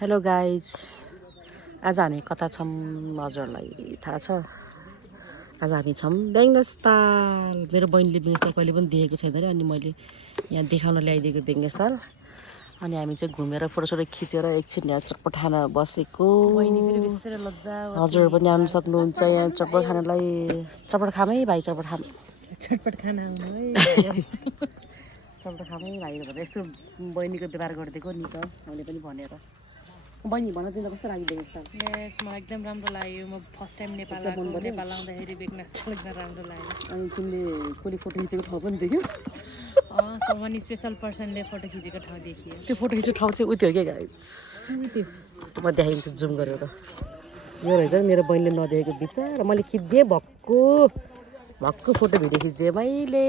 Hello guys, आज हामी कता छौँ हजुरलाई थाहा छ? आज हामी छौँ बेङ्गस्थल। मेरो बहिनीले बेङ्गस्थल कहिले पनि देखेको छैन अरे, अनि मैले यहाँ देखाउन ल्याइदिएको बेङ्गस्थल। अनि हामी चाहिँ घुमेर फोटोसोटो खिचेर एकछिन यहाँ चटपट खान बसेको। हजुर पनि आउनु सक्नुहुन्छ यहाँ चटपट खानलाई। चटपट खाम है भाइ, चटपट खाम। चटपट खाना चटपट खाम है भाइ भनेर यस्तो बहिनीको व्यवहार गरिदिएको नि त हामीले पनि भनेर। बहिनी भन तिमीलाई कस्तो लाग्यो बेङ्गस्थल? यस मलाई एकदम राम्रो लाग्यो। म फर्स्ट टाइम नेपाल आएको। नेपाल आउँदाखेरि बेङ्गस्थल एकदम राम्रो लाग्यो। अनि तिमीले कसले फोटो खिचेको ठाउँ पनि देख्यो? समन स्पेसल पर्सनले फोटो खिचेको ठाउँ देखियो। त्यो फोटो खिचेको ठाउँ चाहिँ उयो हो क्या गाइज, म देखाइदिन्छु जुम गरेर। यो रहेछ मेरो बहिनीले नदेखेको बिचरा, मैले खिचिदिएँ भक्कु फोटो भिडियो खिचिदिएँ मैले।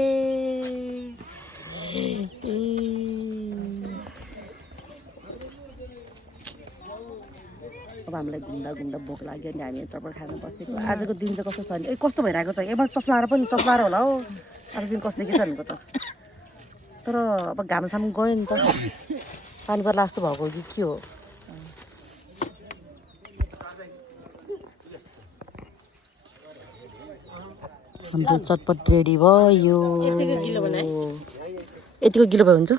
अब हामीलाई घुम्दा घुम्दा भोक लाग्यो नि हामी चटपट खान बसेको। आजको दिन चाहिँ कस्तो छ भने कस्तो भइरहेको छ, एबार चस्लाएर पनि चस्लाएर होला हो। आजको दिन कस्तो देखिन्छ भनेको त, तर अब घामसाम गयो नि त, पानी पर्ला जस्तो भएको कि के हो। हाम्रो चटपट रेडी भयो। यतिको गिलो भयो हुन्छ।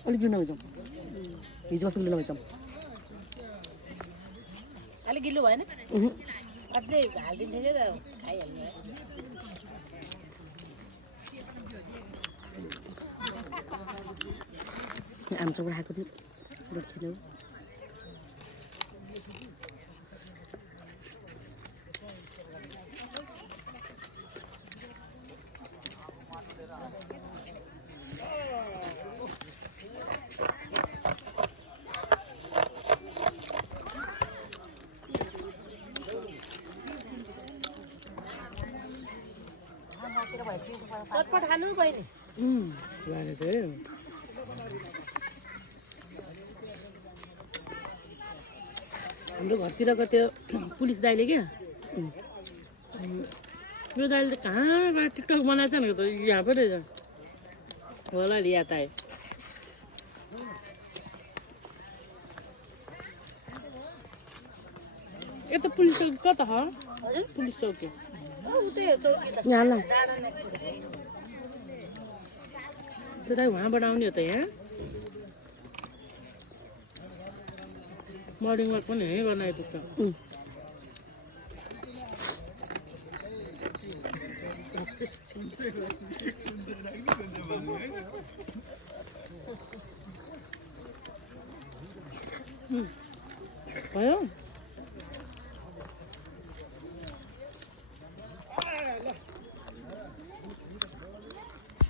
अलिक गिलो नभइजाउँ, हिजो कस्तो गिलो नभइजाउँ। अलिक गिलो भएन अझै हालिदिन्छ नि त खाइहाल्नु। आमचुर खाएको थियो देखिनु। चटपट खानु बहिनी। हाम्रो घरतिरको त्यो पुलिस दाइले क्या, यो दाइले त कहाँबाट टिकटक बनाएको छ भनेको त यहाँ पो रहेछ होला नि यहाँ त आयो। यता पुलिस चौकी कता हो? पुलिस चौकी यहाँ ल त्यो दाइ उहाँबाट आउने हो त यहाँ। मर्निङ वाक पनि यहीँ गर्न आइपुग्छ। भयो